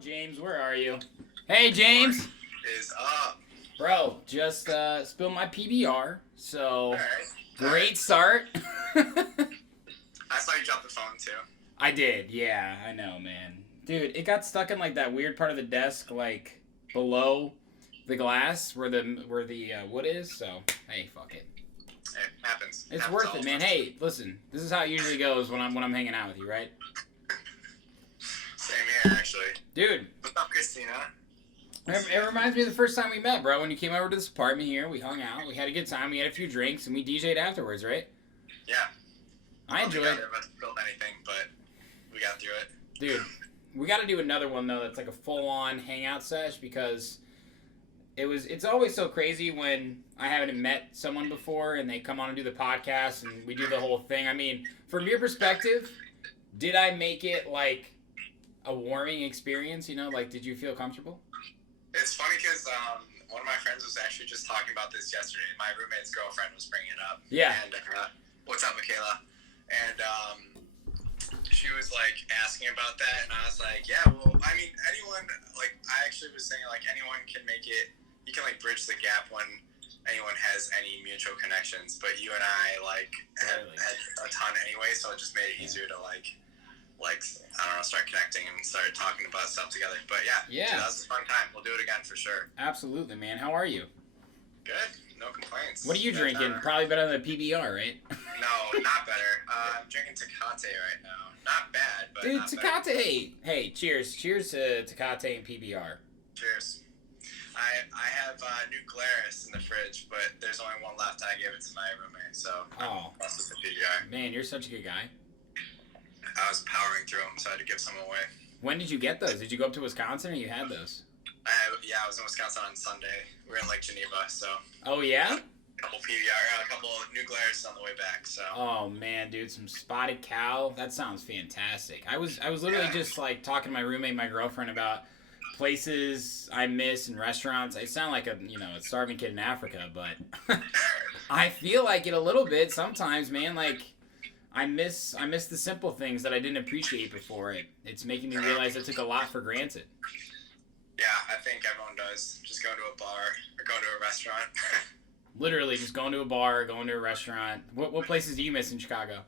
James, where are you? Hey, James. Is up. Bro, just spilled my PBR, so Alright. great start. I saw you drop the phone too. I did, yeah, I know, man. Dude, it got stuck in like that weird part of the desk, like below the glass where the wood is. So hey, fuck it. It happens. It's Happens worth all it, the man. time. Hey, listen, this is how it usually goes when I'm hanging out with you, right? Same here, actually. Dude, What's up, Christina? it reminds me of the first time we met, bro. When you came over to this apartment here, we hung out, we had a good time, we had a few drinks, and we DJ'd afterwards, right? Yeah. I enjoyed I it. don't think I ever built anything, but we got through it. Dude, we got to do another one though. That's like a full-on hangout sesh because it's always so crazy when I haven't met someone before and they come on and do the podcast and we do the whole thing. I mean, from your perspective, did I make it like a warming experience? You know, like did you feel comfortable? It's funny because one of my friends was actually just talking about this yesterday. My roommate's girlfriend was bringing it up. Yeah. And what's up, Michaela? And she was like asking about that, and I was like, yeah, well, I mean, anyone, like, I actually was saying, like, anyone can make it, you can, like, bridge the gap when anyone has any mutual connections, but you and I, like, had a ton anyway, so it just made it easier to, like, I don't know, start connecting and start talking about stuff together. But yeah, dude, that was a fun time. We'll do it again for sure. Absolutely, man. How are you? Good. No complaints. What are you drinking? Probably better than the PBR, right? No, not better. I'm drinking Tecate right now. Not bad, but Dude, not Tecate. bad. Hey, cheers. Cheers to Tecate and PBR. Cheers. I have New Glarus in the fridge, but there's only one left, and I gave it to my roommate, so that's with the PBR. Man, you're such a good guy. I was powering through them, so I had to give some away. When did you get those? Did you go up to Wisconsin or you had those? I was in Wisconsin on Sunday. We were in Lake Geneva, so. Oh, yeah? A couple PBR, a couple New Glarus on the way back, so. Oh, man, dude, some spotted cow. That sounds fantastic. I was literally just, like, talking to my roommate and my girlfriend about places I miss and restaurants. I sound like a starving kid in Africa, but I feel like it a little bit sometimes, man. Like, I miss the simple things that I didn't appreciate before. It's making me realize I took a lot for granted. Yeah, I think everyone does. Just go to a bar or go to a restaurant. Literally, just going to a bar, going to a restaurant. What places do you miss in Chicago?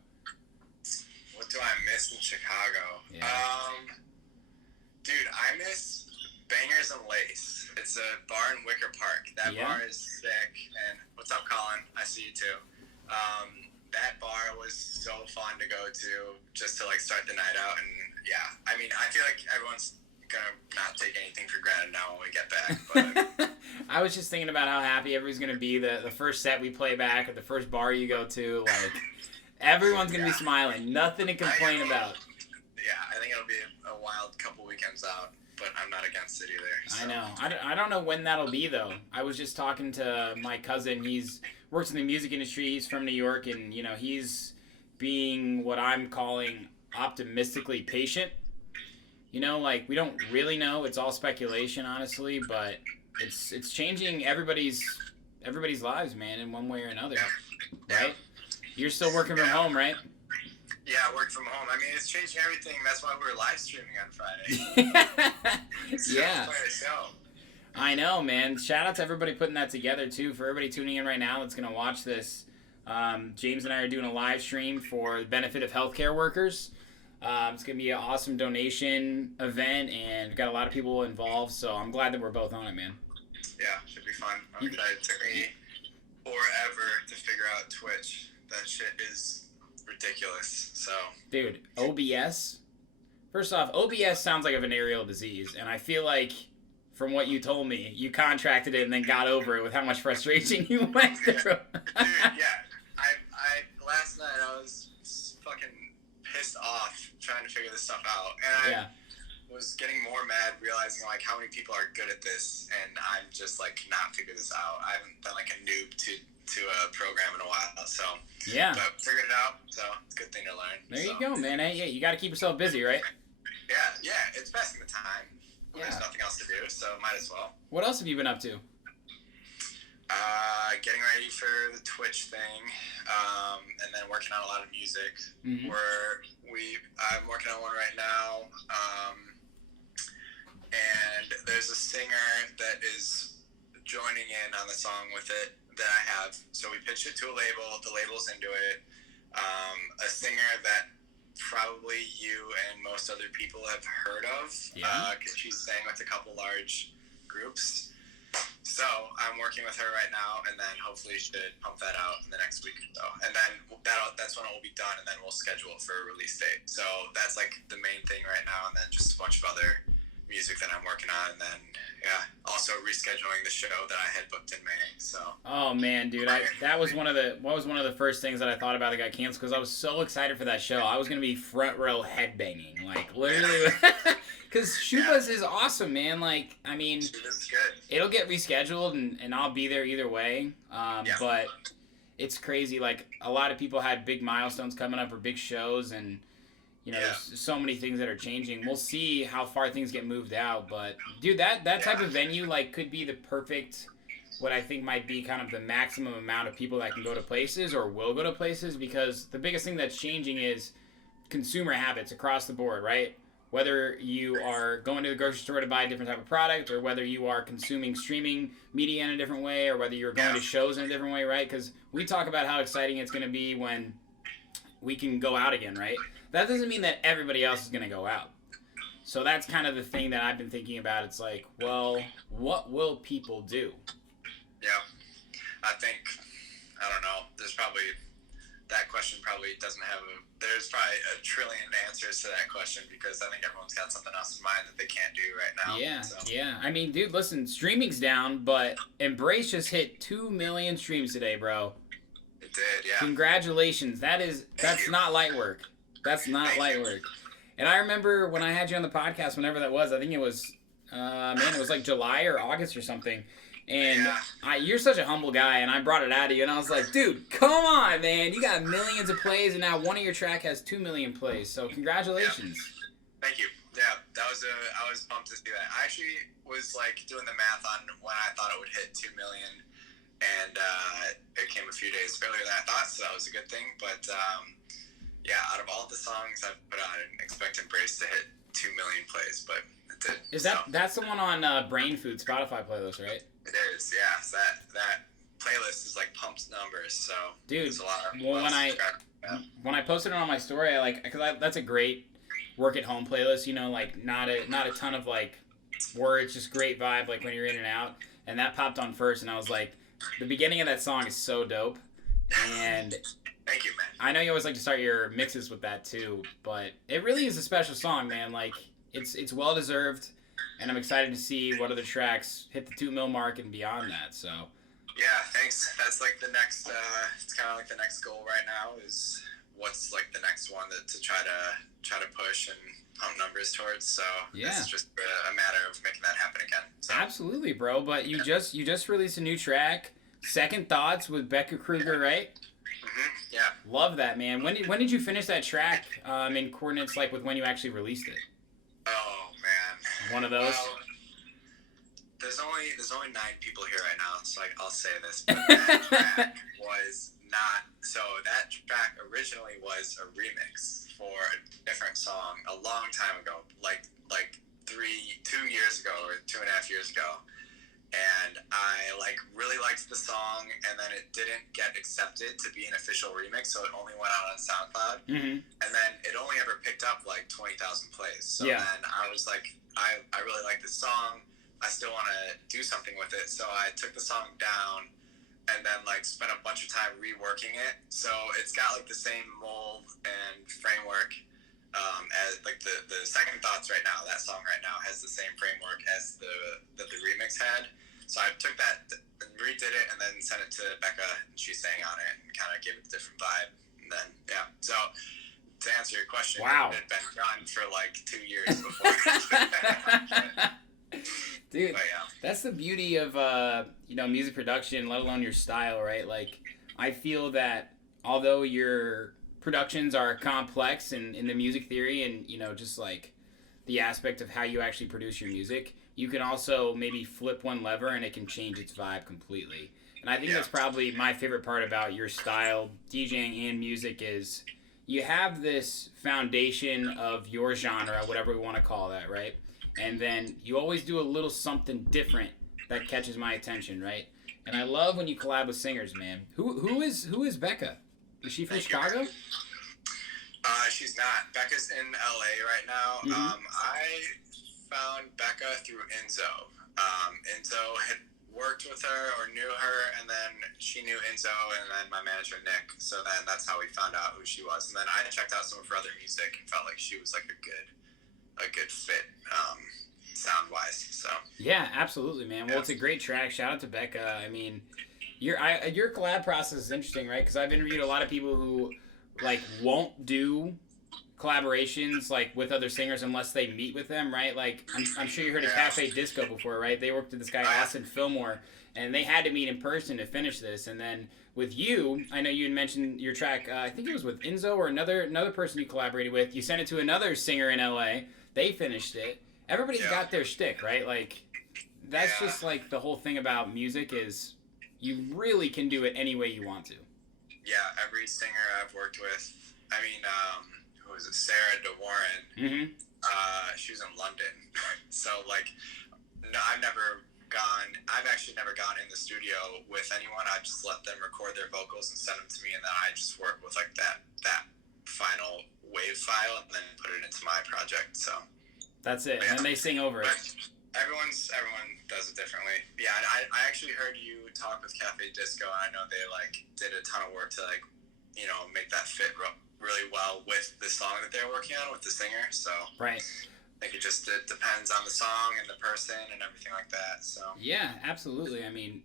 What do I miss in Chicago? Yeah. Dude, I miss Bangers and Lace. It's a bar in Wicker Park. That bar is sick. And what's up, Colin? I see you too. That bar was so fun to go to just to, like, start the night out. And, yeah, I mean, I feel like everyone's going to not take anything for granted now when we get back. But I was just thinking about how happy everybody's going to be the first set we play back or the first bar you go to. Like, everyone's going to be smiling. Nothing to complain about. Yeah, I think it'll be a wild couple weekends out. But I'm not against it either. So. I know. I don't know when that'll be, though. I was just talking to my cousin. He's works in the music industry. He's from New York, and, you know, he's being what I'm calling optimistically patient. You know, like, we don't really know. It's all speculation, honestly, but it's changing everybody's lives, man, in one way or another. Yeah. Right? You're still working from home, right? Yeah, I work from home. I mean, it's changing everything. That's why we're live streaming on Friday. Yeah. Play the show. I know, man. Shout out to everybody putting that together, too. For everybody tuning in right now that's going to watch this, James and I are doing a live stream for the benefit of healthcare workers. It's going to be an awesome donation event, and we've got a lot of people involved, so I'm glad that we're both on it, man. Yeah, should be fun. I'm excited. It took me forever to figure out Twitch. That shit is ridiculous. So, dude, OBS. First off, OBS sounds like a venereal disease, and I feel like, from what you told me, you contracted it and then got over it with how much frustration you went through. Dude, yeah. I last night I was fucking pissed off trying to figure this stuff out, and I was getting more mad realizing like how many people are good at this, and I'm just like not figure this out. I haven't been like a noob to a program in a while, so yeah, but figured it out, so it's a good thing to learn. There you go, man. Hey, you got to keep yourself busy, right? Yeah, it's passing the time. There's nothing else to do, so might as well. What else have you been up to? Getting ready for the Twitch thing, and then working on a lot of music. I'm working on one right now. there's a singer that is joining in on the song with it that I have. So we pitched it to a label. The label's into it. A singer that probably you and most other people have heard of, because she's sang with a couple large groups. So I'm working with her right now, and then hopefully should pump that out in the next week or so. And then that's when it will be done, and then we'll schedule it for a release date. So that's like the main thing right now, and then just a bunch of other music that I'm working on, and then also rescheduling the show that I had booked in May. So. Oh man, dude, that was one of the first things that I thought about that got canceled, because I was so excited for that show. I was gonna be front row headbanging, like literally. Because Shuba's is awesome, man. Like, I mean, it'll get rescheduled, and I'll be there either way. But it's crazy. Like, a lot of people had big milestones coming up or big shows, and there's so many things that are changing. We'll see how far things get moved out. But dude, that type of venue like could be the perfect, what I think might be kind of the maximum amount of people that can go to places or will go to places, because the biggest thing that's changing is consumer habits across the board, right? Whether you are going to the grocery store to buy a different type of product, or whether you are consuming streaming media in a different way, or whether you're going to shows in a different way, right? Because we talk about how exciting it's going to be when we can go out again, right? That doesn't mean that everybody else is going to go out. So that's kind of the thing that I've been thinking about. It's like, well, what will people do? Yeah. I don't know. That question probably doesn't have there's probably a trillion answers to that question, because I think everyone's got something else in mind that they can't do right now. Yeah. I mean, dude, listen, streaming's down, but Embrace just hit 2 million streams today, bro. It did, yeah. Congratulations. That's not light work. That's not light work. And I remember when I had you on the podcast, whenever that was, I think it was, it was like July or August or something. And you're such a humble guy, and I brought it out of you, and I was like, dude, come on, man. You got millions of plays, and now one of your track has 2 million plays. So congratulations. Yeah. Thank you. Yeah, I was pumped to see that. I actually was like doing the math on when I thought it would hit 2 million, and it came a few days earlier than I thought, so that was a good thing. But out of all the songs I've put out, I didn't expect Embrace to hit 2 million plays, but it did. That's the one on Brain Food Spotify playlist, right? It is, yeah. So that playlist is like pumped numbers. So dude, there's a lot of when I posted it on my story, that's a great work at home playlist. Like not a ton of like words, just great vibe, like when you're in and out. And that popped on first, and I was like, the beginning of that song is so dope. And thank you, man. I know you always like to start your mixes with that too, but it really is a special song, man. Like it's well deserved. And I'm excited to see what other tracks hit the 2 mil mark and beyond that. So. Yeah, thanks. That's like the next. It's kind of like the next goal right now is what's like the next one to try to push and pump numbers towards. So it's just a matter of making that happen again. So. Absolutely, bro. But you just released a new track, Second Thoughts with Becca Krueger, right? Mm-hmm. Yeah. Love that, man. When did you finish that track? In coordinates like with when you actually released it. Oh man. One of those. Well, there's only 9 people here right now, so I'll say this. But that track was not. So that track originally was a remix for a different song a long time ago, like 2 years ago or 2.5 years ago. And I really liked the song, and then it didn't get accepted to be an official remix, so it only went out on SoundCloud. Mm-hmm. And then it only ever picked up 20,000 plays. So then I was like, I really like this song. I still want to do something with it. So I took the song down and then spent a bunch of time reworking it. So it's got the same mold and framework as the Second Thoughts right now. That song right now has the same framework as the remix had. So I took that and redid it and then sent it to Becca, and she sang on it and kind of gave it a different vibe. And then so to answer your question, wow, it had been done for 2 years before. Dude, that's the beauty of music production, let alone your style, right? I feel that although your productions are complex in the music theory and just the aspect of how you actually produce your music, you can also maybe flip one lever and it can change its vibe completely. And I think that's probably my favorite part about your style, DJing and music, is you have this foundation of your genre, whatever we want to call that, right? and then you always do a little something different that catches my attention, right? And I love when you collab with singers, man. Who is Becca? Is she from Chicago? She's not. Becca's in LA right now. Mm-hmm. I found Becca through Enzo. Enzo had worked with her or knew her, and then she knew Enzo, and then my manager Nick. So then that's how we found out who she was. And then I checked out some of her other music and felt like she was like a good fit, sound wise. So Yeah, absolutely, man. Well, it's a great track. Shout out to Becca. I mean, your collab process is interesting, right? Because I've interviewed a lot of people who like won't do collaborations like with other singers unless they meet with them, right? Like I'm sure you heard of Cafe Disco before, right? They worked with this guy Austin Fillmore, and they had to meet in person to finish this. And then with you, I know you had mentioned your track. I think it was with Enzo or another person you collaborated with. You sent it to another singer in LA. They finished it. Everybody's got their shtick, right? Like that's just like the whole thing about music is you really can do it any way you want to. Yeah, every singer I've worked with. I mean, who was it? Sarah DeWarren. Mm-hmm. She was in London. So like, no, I've actually never gone in the studio with anyone. I just let them record their vocals and send them to me, and then I just work with like that final wave file and then put it into my project. So that's it, and then they sing over it. Everyone does it differently. Yeah, I actually heard you talk with Cafe Disco, and I know they like did a ton of work to like, make that fit really well with the song that they're working on with the singer. So right. I think it depends on the song and the person and everything like that. So yeah, absolutely. I mean,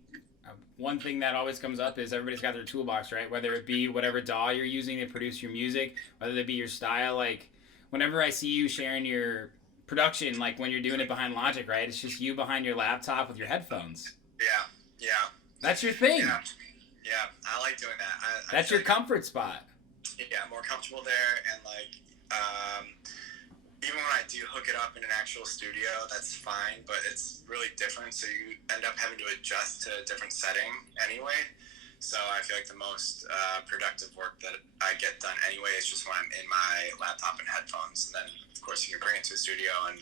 one thing that always comes up is everybody's got their toolbox, right? Whether it be whatever DAW you're using to produce your music, whether it be your style. Like whenever I see you sharing your production, like when you're doing it behind Logic, right? It's just you behind your laptop with your headphones. Yeah. That's your thing. Yeah, I like doing that. That's your comfort spot. Yeah, more comfortable there, and like, even when I do hook it up in an actual studio, that's fine, but it's really different, so you end up having to adjust to a different setting anyway. So I feel like the most productive work that I get done anyway is just when I'm in my laptop and headphones. And then, of course, you can bring it to a studio and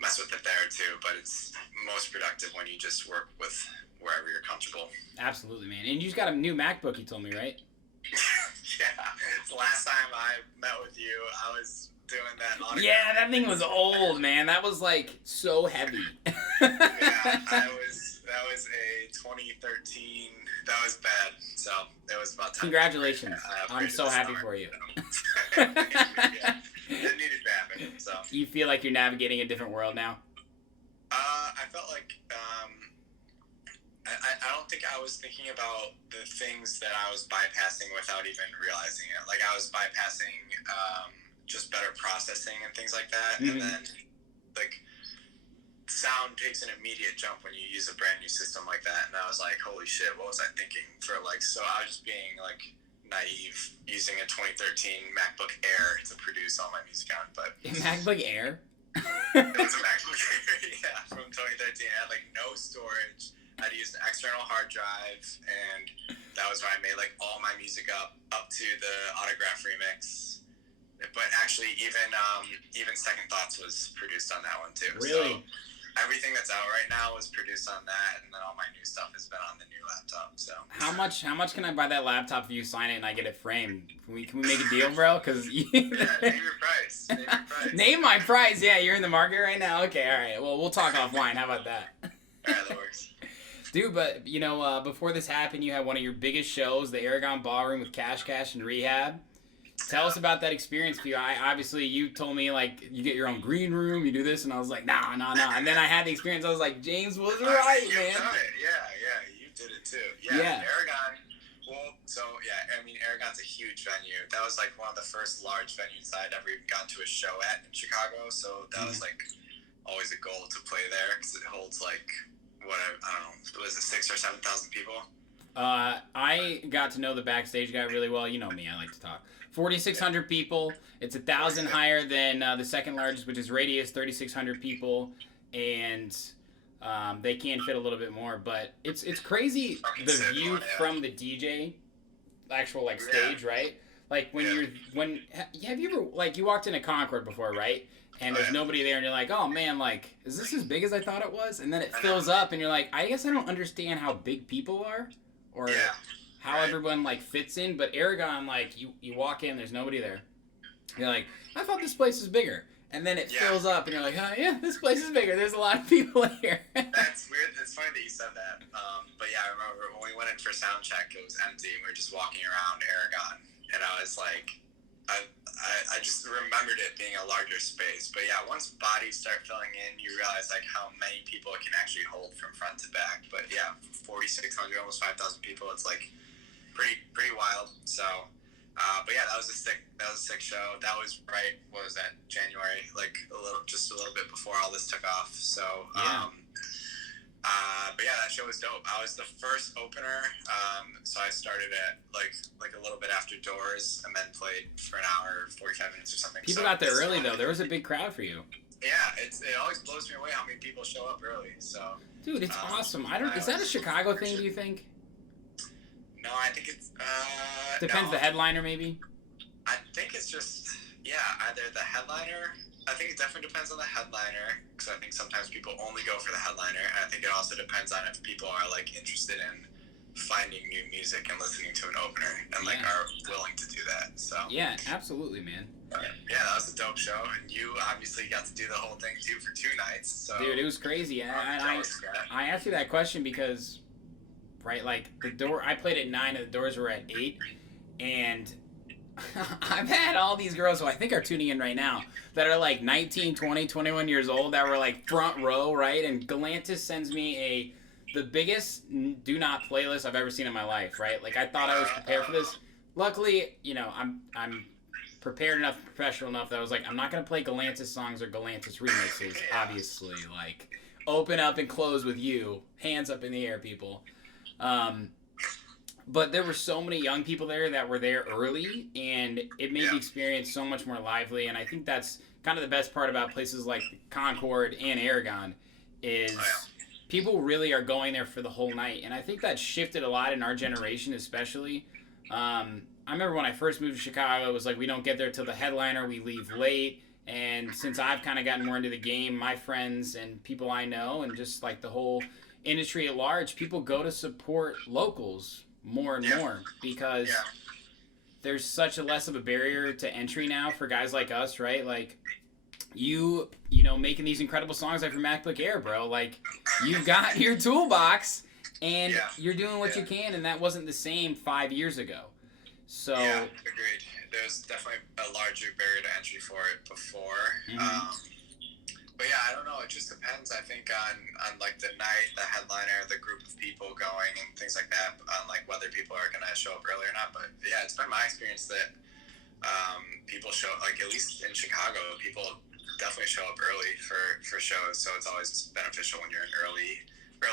mess with it there too. But it's most productive when you just work with wherever you're comfortable. Absolutely, man. And you just got a new MacBook, you told me, right? Yeah. The last time I met with you, I was doing that autograph. Yeah, that thing was old, man. That was like so heavy. Yeah, that was a 2013. That was bad. So it was about time. Congratulations. I'm so happy for you. Yeah, it needed to happen. So you feel like you're navigating a different world now? I felt like I don't think I was thinking about the things that I was bypassing without even realizing it. Like I was bypassing just better processing and things like that. Mm-hmm. And then like sound takes an immediate jump when you use a brand new system like that. And I was like, holy shit, what was I thinking for like, so I was just being like naive using a 2013 MacBook Air to produce all my music on. But MacBook Air? It was a MacBook Air, yeah, from 2013. It had like no storage. I'd used an external hard drive, and that was when I made like all my music up to the Autograph remix. But actually, even Second Thoughts was produced on that one too. Really? So everything that's out right now was produced on that, and then all my new stuff has been on the new laptop. So how much can I buy that laptop if you sign it and I get it framed? Can we make a deal, bro? Cause yeah, name your price. Name your price. Name my price. Yeah, you're in the market right now. Okay, all right. Well, we'll talk offline. How about that? All right, that works. Dude, but before this happened, you had one of your biggest shows, the Aragon Ballroom with Cash and Rehab. Tell us about that experience for you. Obviously, you told me, like, you get your own green room, you do this, and I was like, nah. And then I had the experience, I was like, James was right, you've man. done it. Yeah, you did it too. Yeah. Aragon, Aragon's a huge venue. That was, like, one of the first large venues I'd ever even gone to a show at in Chicago, so that was, like, always a goal to play there, because it holds, like, I don't know, was it 6,000 or 7,000 people? I got to know the backstage guy really well. You know me, I like to talk. 4,600 people. It's 1,000 higher than the second largest, which is Radius, 3,600 people, and they can fit a little bit more. But it's crazy the view from the DJ, actual like stage, right? Like have you ever like you walked into Concord before, right? and there's nobody there, and you're like, oh man, like, is this as big as I thought it was? And then it fills up, and you're like, I guess I don't understand how big people are, or how everyone like fits in. But Aragon, like, you walk in, there's nobody there. You're like, I thought this place was bigger. And then it fills up, and you're like, oh, yeah, this place is bigger. There's a lot of people here. That's weird. It's funny that you said that. But yeah, I remember when we went in for sound check, it was empty, and we were just walking around Aragon. And I was like, I just remembered it being a larger space. But yeah, once bodies start filling in, you realize like how many people it can actually hold from front to back. But yeah, 4,600, almost 5,000 people. It's like pretty wild. So, but yeah, that was a sick show. That was what was that? January, like just a little bit before all this took off. So, but yeah, that show was dope. I was the first opener, so I started at like a little bit after doors, and then played for an hour, 45 minutes or something. People got there early though. There was a big crowd for you. Yeah, it always blows me away how many people show up early. So, dude, it's awesome. Is that a Chicago thing? Do you think? No, I think it's depends the headliner maybe. I think it's just either the headliner. I think it definitely depends on the headliner, because I think sometimes people only go for the headliner, and I think it also depends on if people are like interested in finding new music and listening to an opener, and like are willing to do that. So yeah, absolutely, man. Yeah, that was a dope show, and you obviously got to do the whole thing too for 2 nights. So dude, it was crazy. I asked you that question because, like the door, I played at 9 and the doors were at 8, and I've had all these girls who I think are tuning in right now that are like 19, 20, 21 years old that were like front row, right? And Galantis sends me the biggest do not playlist I've ever seen in my life, right? Like I thought I was prepared for this. Luckily, I'm prepared enough, professional enough that I was like, I'm not gonna play Galantis songs or Galantis remixes, obviously. Like, open up and close with you, hands up in the air, people. But there were so many young people there that were there early, and it made the experience so much more lively. And I think that's kind of the best part about places like Concord and Aragon is people really are going there for the whole night. And I think that shifted a lot in our generation, especially. I remember when I first moved to Chicago, it was like we don't get there till the headliner, we leave late. And since I've kind of gotten more into the game, my friends and people I know, and just like the whole industry at large, people go to support locals more and more because there's such a less of a barrier to entry now for guys like us, right? Like you know, making these incredible songs like your MacBook Air, bro. Like you've got your toolbox and you're doing what you can, and that wasn't the same 5 years ago. So agreed. There's definitely a larger barrier to entry for it before. But yeah, I don't know. It just depends, I think, on like the night, the headliner, the group of people going, and things like that, on like whether people are going to show up early or not. But yeah, it's been my experience that people show, like at least in Chicago, people definitely show up early for shows. So it's always beneficial when you're an early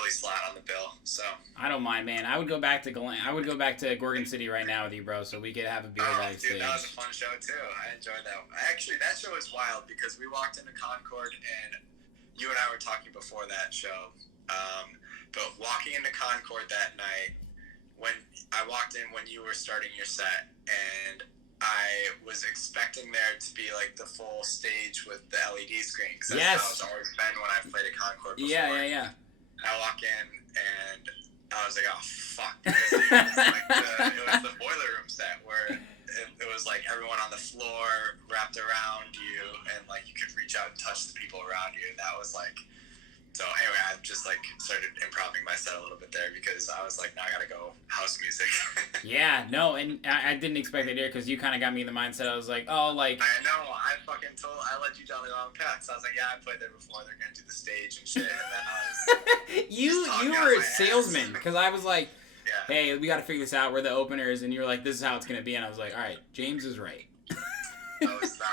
slot on the bill. So I don't mind, man. I would go back to Gorgon City right now with you, bro, so we could have a beer backstage. Dude, that was a fun show too. I enjoyed that. Actually, that show was wild because we walked into Concord, and you and I were talking before that show. But walking into Concord that night, when I walked in when you were starting your set, and I was expecting there to be like the full stage with the LED screen, because that's how it's always been when I've played at Concord before. Yeah. I walk in and I was like, oh fuck. It was the boiler room set where it was like everyone on the floor wrapped around you, and like you could reach out and touch the people around you. And that was like, so anyway, I just like started improvising my set a little bit there because I was like, now I gotta go house music. Yeah, no, and I didn't expect that here because you kind of got me in the mindset. I was like, oh, like. I know, I let you down the wrong path. So I was like, yeah, I played there before. They're gonna do the stage and shit. And then I was. you were a salesman because I was like, hey, we gotta figure this out. We're the openers, and you were like, this is how it's gonna be, and I was like, all right, James is right. I was not.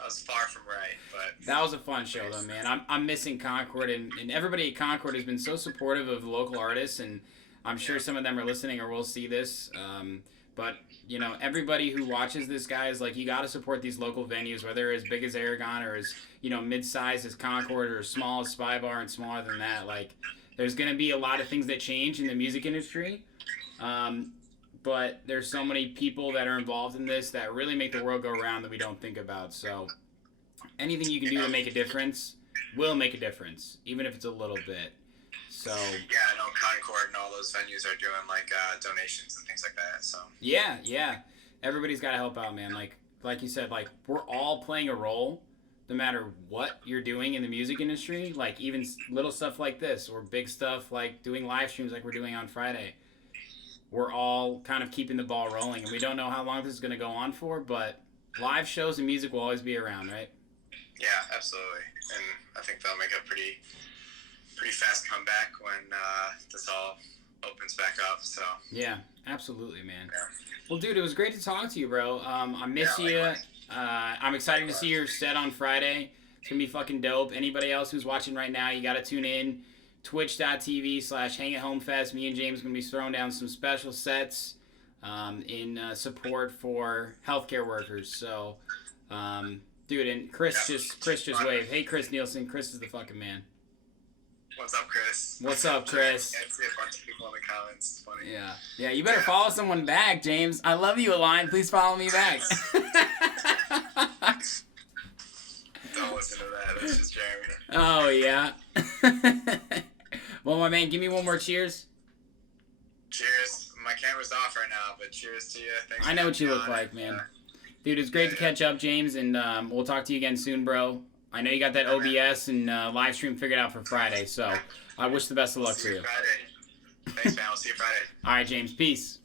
I was far from right, but that was a fun show though, man. I'm missing Concord, and everybody at Concord has been so supportive of local artists, and I'm sure some of them are listening or will see this. But you know, everybody who watches this, guys, like you got to support these local venues, whether they're as big as Aragon or as mid-sized as Concord or as small as Spy Bar and smaller than that. Like, there's gonna be a lot of things that change in the music industry. But there's so many people that are involved in this that really make the world go round that we don't think about. So anything you can do to make a difference will make a difference, even if it's a little bit. So yeah, I know Concord and all those venues are doing like donations and things like that. So yeah, everybody's got to help out, man. Like you said, like we're all playing a role, no matter what you're doing in the music industry. Like even little stuff like this, or big stuff like doing live streams like we're doing on Friday. We're all kind of keeping the ball rolling, and we don't know how long this is going to go on for, but live shows and music will always be around, right? Yeah, absolutely. And I think they'll make a pretty fast comeback when this all opens back up. So yeah, absolutely, man. Yeah. Well, dude, it was great to talk to you, bro. I miss you. Likewise. I'm excited to see your set on Friday. It's gonna be fucking dope. Anybody else who's watching right now, you gotta tune in. Twitch.tv/HangAtHomeFest. Me and James gonna be throwing down some special sets in support for healthcare workers. So, dude, and Chris just waved. Hey, Chris Nielsen. Chris is the fucking man. What's up, Chris? What's up, Chris? I see a bunch of people in the comments. It's funny. Yeah. You better follow someone back, James. I love you, Align. Please follow me back. Don't listen to that. That's just Jeremy. Oh yeah. Well, my man, give me one more cheers. Cheers. My camera's off right now, but cheers to you. Thanks. I know what you look like, man. Dude, it's great to catch up, James, and we'll talk to you again soon, bro. I know you got that OBS and live stream figured out for Friday, so I wish the best of luck for you. Friday. Thanks, man. We'll see you Friday. All right, James. Peace.